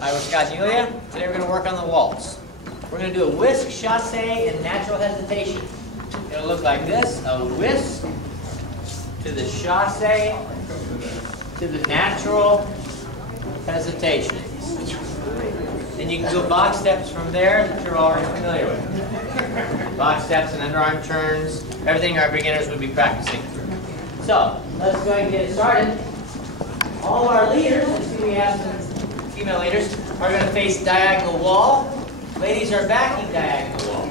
Hi, we're Scott and Yulia. Today we're going to work on the waltz. We're going to do a whisk, chasse, and natural hesitation. It'll look like this: a whisk to the chasse to the natural hesitation. Then you can go box steps from there that you're already familiar with. Box steps and underarm turns, everything our beginners would be practicing. So let's go ahead and get it started. All of our leaders, let's see, we have some female leaders, are going to face diagonal wall. Ladies are backing diagonal wall.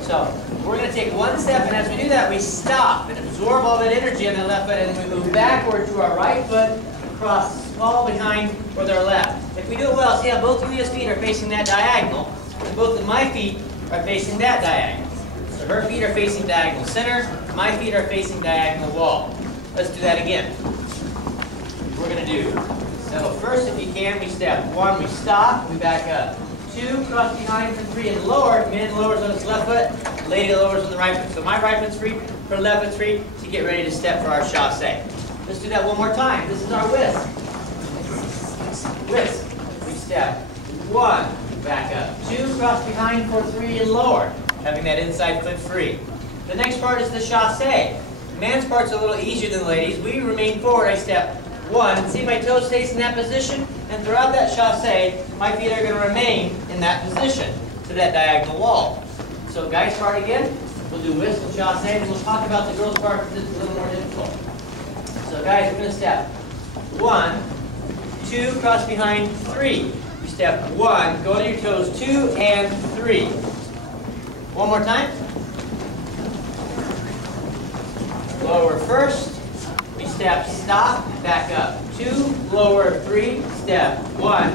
So we're going to take one step, and as we do that, we stop and absorb all that energy on that left foot, and then we move backward to our right foot, cross, fall behind with our left. If we do it well, see how both Yulia's feet are facing that diagonal, and both of my feet are facing that diagonal. So her feet are facing diagonal center, my feet are facing diagonal wall. Let's do that again. We're going to do, so first, if you can, we step one, we stop, we back up. Two, cross behind for three, and lower. Man lowers on his left foot, lady lowers on the right foot. So my right foot's free, her left foot's free to get ready to step for our chasse. Let's do that one more time. This is our whisk. Whisk. We step one, back up. Two, cross behind for three, and lower, having that inside foot free. The next part is the chasse. The man's part's a little easier than the ladies. We remain forward. I step one, see my toe stays in that position, and throughout that chasse, my feet are going to remain in that position to that diagonal wall. So guys part again, we'll do whisk and chasse, and we'll talk about the girls part because it's a little more difficult. So guys, we're going to step one, two, cross behind, three. You step one, go to your toes, two and three. One more time. Lower first. We step, stop, back up. Two, lower, three, step. One,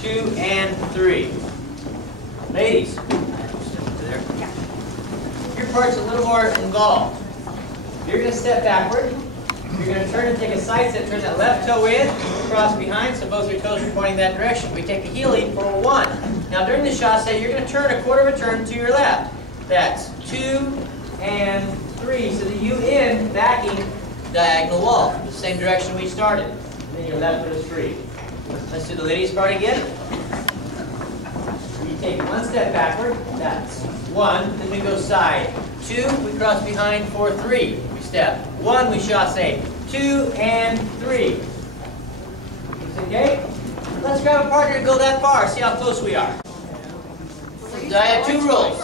two, and three. Ladies, your part's a little more involved. You're going to step backward. You're going to turn and take a side step. Turn that left toe in, cross behind, so both your toes are pointing that direction. We take a heel lead for one. Now during the chasse, you're going to turn a quarter of a turn to your left. That's two and three. So the U in backing diagonal wall, the same direction we started. And then your left foot is free. Let's do the ladies part again. We take one step backward, that's one, then we go side. Two, we cross behind for three. We step one, we chasse, two and three. Okay? Let's grab a partner and go that far, see how close we are. So I have two rules.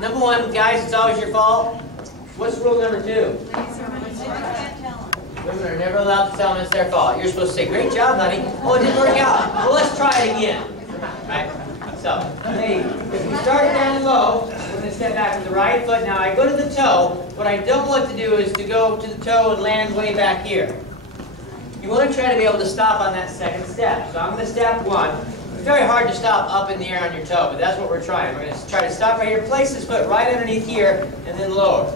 Number one, guys, it's always your fault. What's rule number two? Women are never allowed to tell them it's their fault. You're supposed to say, great job, honey. Oh, it didn't work out. Well, let's try it again. Right? So, hey, if we start down low, we're going to step back with the right foot. Now, I go to the toe. What I don't want to do is to go to the toe and land way back here. You want to try to be able to stop on that second step. So I'm going to step one. It's very hard to stop up in the air on your toe, but that's what we're trying. We're going to try to stop right here, place this foot right underneath here, and then lower.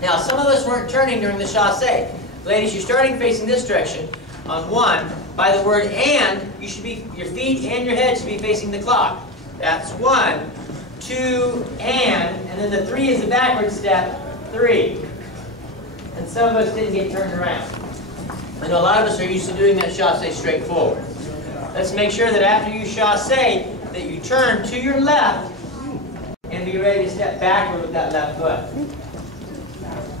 Now, some of us weren't turning during the chasse. Ladies, you're starting facing this direction. On one, by the word and, you should be, your feet and your head should be facing the clock. That's one, two, and then the three is the backward step, three. And some of us didn't get turned around. I know a lot of us are used to doing that chasse straight forward. Let's make sure that after you chasse, that you turn to your left and be ready to step backward with that left foot.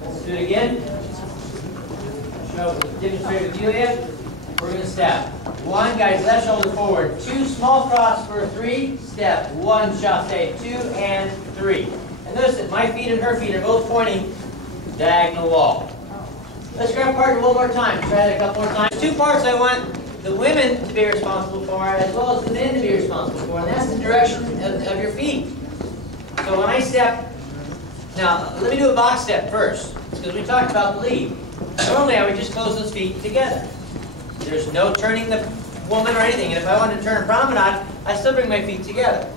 Let's do it again. Demonstrate with Yulia. We're going to step one, guys, left shoulder forward. Two, small cross for three. Step one, chasse, two and three. And notice that my feet and her feet are both pointing diagonal wall. Let's grab partner one more time. Try that a couple more times. Two parts I want the women to be responsible for, as well as the men to be responsible for, and that's the direction of your feet. So when I step, now let me do a box step first, because we talked about the lead. Normally I would just close those feet together. There's no turning the woman or anything, and if I wanted to turn a promenade, I still bring my feet together.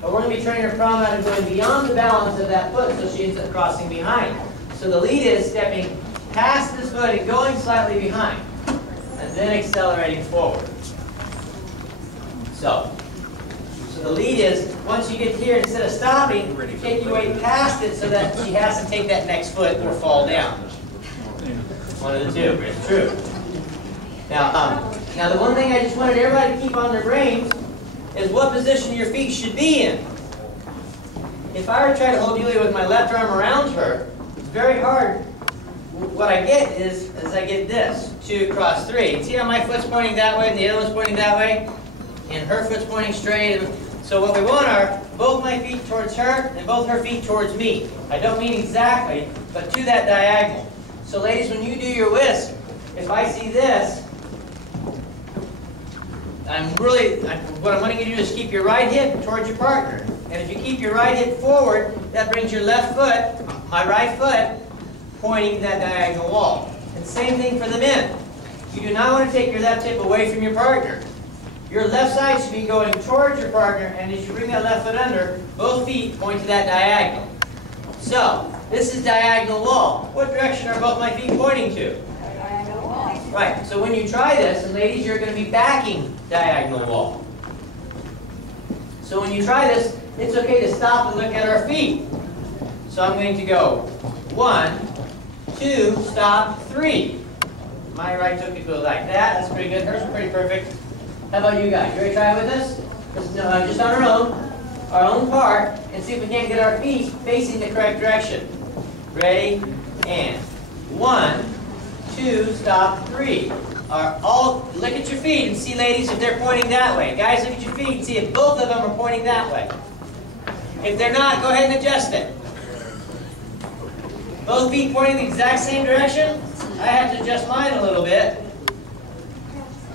But we're going to be turning a promenade and going beyond the balance of that foot, so she ends up crossing behind. So the lead is stepping past this foot and going slightly behind, and then accelerating forward. So the lead is, once you get here, instead of stopping, take your weight past it so that she has to take that next foot or fall down. One of the two. It's true. Now the one thing I just wanted everybody to keep on their brains is what position your feet should be in. If I were to try to hold Yulia with my left arm around her, it's very hard. What I get is I get this, 2 across 3. See how my foot's pointing that way and the other one's pointing that way? And her foot's pointing straight. So what we want are both my feet towards her and both her feet towards me. I don't mean exactly, but to that diagonal. So ladies, when you do your whisk, if I see this, what I'm wanting you to do is keep your right hip towards your partner. And if you keep your right hip forward, that brings your left foot, my right foot, pointing that diagonal wall. And same thing for the men. You do not want to take your left hip away from your partner. Your left side should be going towards your partner, and as you bring that left foot under, both feet point to that diagonal. So, this is diagonal wall. What direction are both my feet pointing to? Diagonal wall. Right, so when you try this, and ladies, you're going to be backing diagonal wall. So when you try this, it's okay to stop and look at our feet. So I'm going to go 1, 2, stop, 3. My right toe could go like that. That's pretty good. Hers is pretty perfect. How about you guys? You ready to try it with us? Just on our own part, and see if we can't get our feet facing the correct direction. Ready? And 1, 2, stop, 3. Look at your feet and see, ladies, if they're pointing that way. Guys, look at your feet and see if both of them are pointing that way. If they're not, go ahead and adjust it. Both feet pointing the exact same direction? I have to adjust mine a little bit.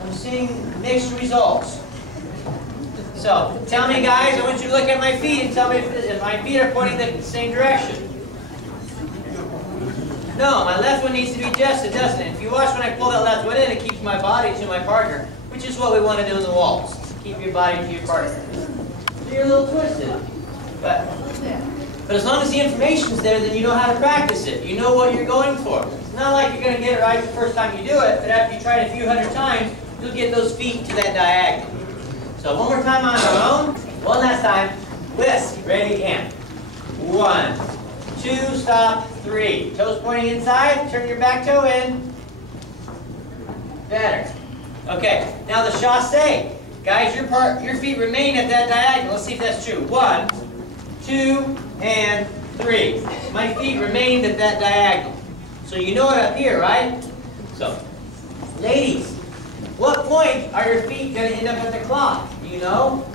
I'm seeing mixed results. So, tell me, guys, I want you to look at my feet and tell me if my feet are pointing the same direction. No, my left one needs to be adjusted, doesn't it? If you watch when I pull that left one in, it keeps my body to my partner, which is what we want to do in the waltz. Keep your body to your partner. So you're a little twisted. But as long as the information's there, then you know how to practice it. You know what you're going for. It's not like you're going to get it right the first time you do it, but after you try it a few hundred times, you'll get those feet to that diagonal. So one more time on our own. One last time. Whisk. Ready, and 1, 2, stop, 3. Toes pointing inside. Turn your back toe in. Better. Okay. Now the chassé. Guys, your feet remain at that diagonal. Let's see if that's true. 1, 2, and 3. My feet remained at that diagonal. So you know it up here, right? So, ladies, what point are your feet going to end up at the clock? Do you know?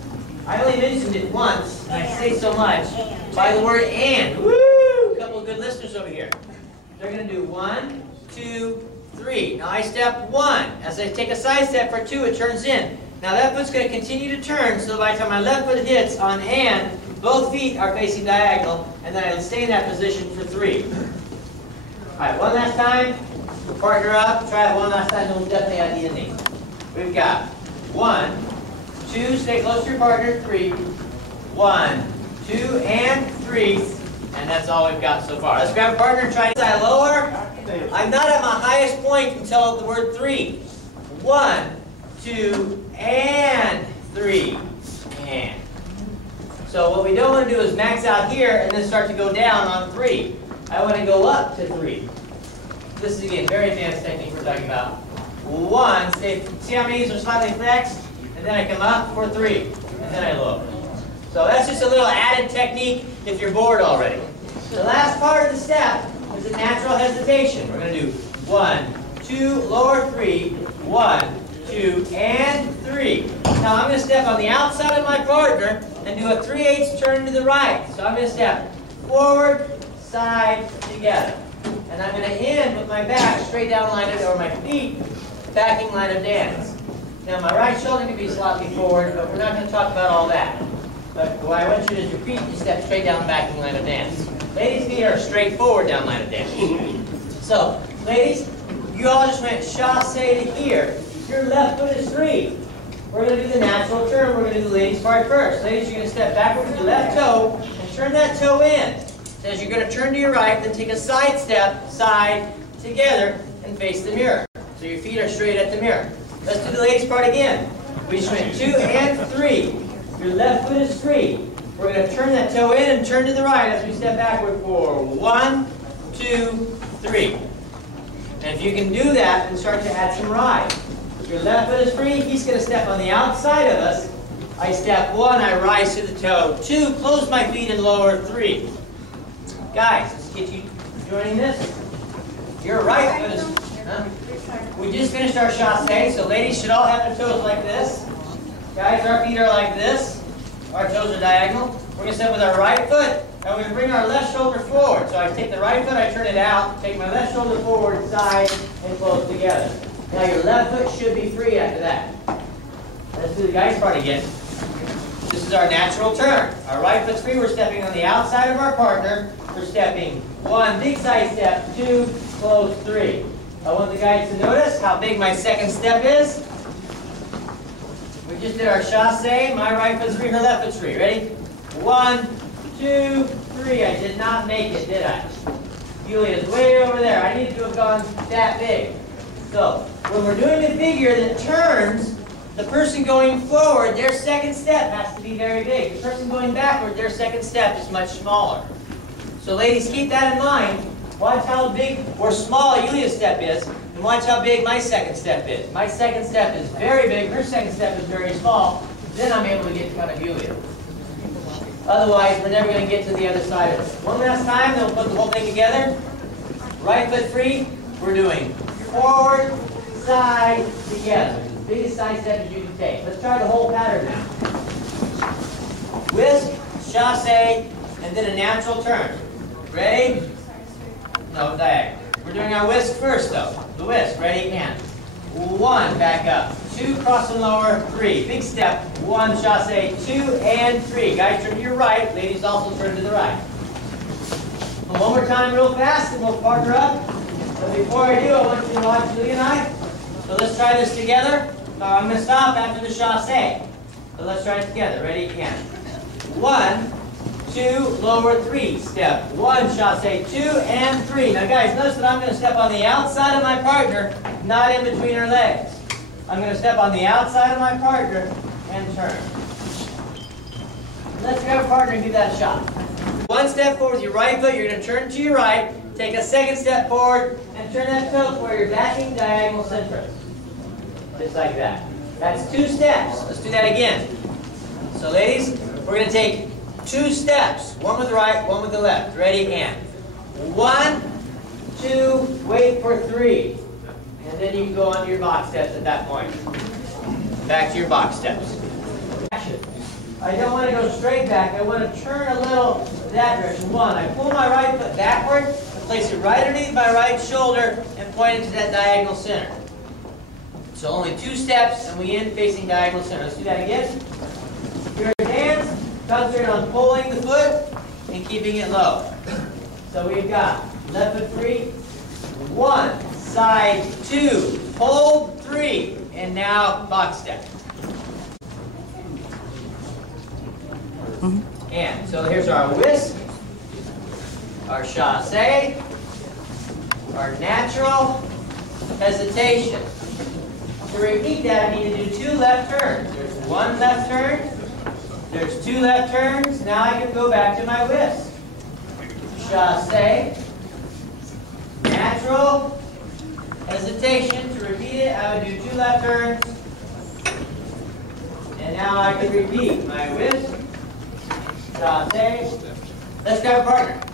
I only mentioned it once, and I say so much, by the word and. Woo! A couple of good listeners over here. They're going to do 1, 2, 3. Now I step 1. As I take a side step for 2, it turns in. Now that foot's going to continue to turn, so by the time my left foot hits on and, both feet are facing diagonal, and then I stay in that position for 3. All right, one last time. Partner up. Try it one last time, and we'll definitely add the ending. We've got 1, 2, stay close to your partner, 3. 1, 2, and 3. And that's all we've got so far. Let's grab a partner and try it. Side lower. I'm not at my highest point until the word 3. 1, 2, and 3. And. So what we don't want to do is max out here and then start to go down on 3. I want to go up to 3. This is, again, very advanced technique we're talking about. 1, see how my knees are slightly flexed? And then I come up for 3. And then I lower. So that's just a little added technique if you're bored already. The last part of the step is a natural hesitation. We're going to do 1, 2, lower 3, 1, 2, and 3. Now I'm going to step on the outside of my partner and do a 3/8 turn to the right. So I'm going to step forward, side, together. And I'm going to end with my back straight down line of, or my feet backing line of dance. Now my right shoulder can be slightly forward, but we're not going to talk about all that. But what I want you to do is your feet, you step straight down the backing line of dance. Ladies' feet are straight forward down line of dance. So, ladies, you all just went chassé to here. Your left foot is 3. We're going to do the natural turn. We're going to do the ladies' part first. Ladies, you're going to step backward with your left toe and turn that toe in. So as you're going to turn to your right, then take a side step, side, together, and face the mirror. So your feet are straight at the mirror. Let's do the ladies' part again. We just went 2 and 3. Your left foot is 3. We're going to turn that toe in and turn to the right as we step backward for 1, 2, 3. And if you can do that, then start to add some ride. Your left foot is free. He's going to step on the outside of us. I step 1, I rise to the toe. 2, close my feet and lower. 3. Guys, let's get you joining this. Your right foot is... Huh? We just finished our chassé, so ladies should all have their toes like this. Guys, our feet are like this. Our toes are diagonal. We're going to step with our right foot, and we're going to bring our left shoulder forward. So I take the right foot, I turn it out, take my left shoulder forward, side, and close together. Now your left foot should be free after that. Let's do the guys part again. This is our natural turn. Our right foot's free. We're stepping on the outside of our partner. We're stepping 1, big side step, 2, close, 3. I want the guys to notice how big my second step is. We just did our chassé. My right foot's free, her left foot's free. Ready? 1, 2, 3. I did not make it, did I? Yulia's way over there. I needed to have gone that big. So, when we're doing a figure that turns, the person going forward, their second step has to be very big. The person going backward, their second step is much smaller. So ladies, keep that in mind. Watch how big or small Yulia's step is, and watch how big my second step is. My second step is very big, her second step is very small. Then I'm able to get in front of Yulia. Otherwise, we're never going to get to the other side of it. One last time, then we'll put the whole thing together. Right foot free, we're doing forward, side, together. As big a side step as you can take. Let's try the whole pattern now. Whisk, chassé, and then a natural turn. Ready? No, diagonal. We're doing our whisk first, though. The whisk. Ready? And 1, back up. 2, cross and lower. 3, big step. 1, chassé. 2, and 3. Guys, turn to your right. Ladies also turn to the right. And one more time real fast, and we'll partner up. But before I do, I want you to watch Yulia and I. So let's try this together. I'm going to stop after the chassé. So let's try it together. Ready? And 1, 2, lower, 3. Step 1, chassé, 2, and 3. Now guys, notice that I'm going to step on the outside of my partner, not in between her legs. I'm going to step on the outside of my partner and turn. Let's grab a partner and give that a shot. 1 step forward with your right foot. You're going to turn to your right. Take a second step forward and turn that toe where you're backing diagonal centric. Just like that. That's 2 steps. Let's do that again. So ladies, we're going to take 2 steps. 1 with the right, 1 with the left. Ready? And 1, 2, wait for 3. And then you can go on to your box steps at that point. Back to your box steps. Action. I don't want to go straight back. I want to turn a little that direction. 1, I pull my right foot backward and place it right underneath my right shoulder and point it to that diagonal center. So only 2 steps and we end facing diagonal center. Let's do that again. Your hands. Concentrate on pulling the foot and keeping it low. So we've got left foot free, 1, side 2, hold 3, and now box step. And so here's our whisk, our chassé, our natural hesitation. To repeat that, I need to do 2 left turns. There's 1 left turn. There's 2 left turns. Now I can go back to my whisk. Chassé, natural, hesitation. To repeat it, I would do 2 left turns. And now I can repeat my whisk, chassé. Let's grab a partner.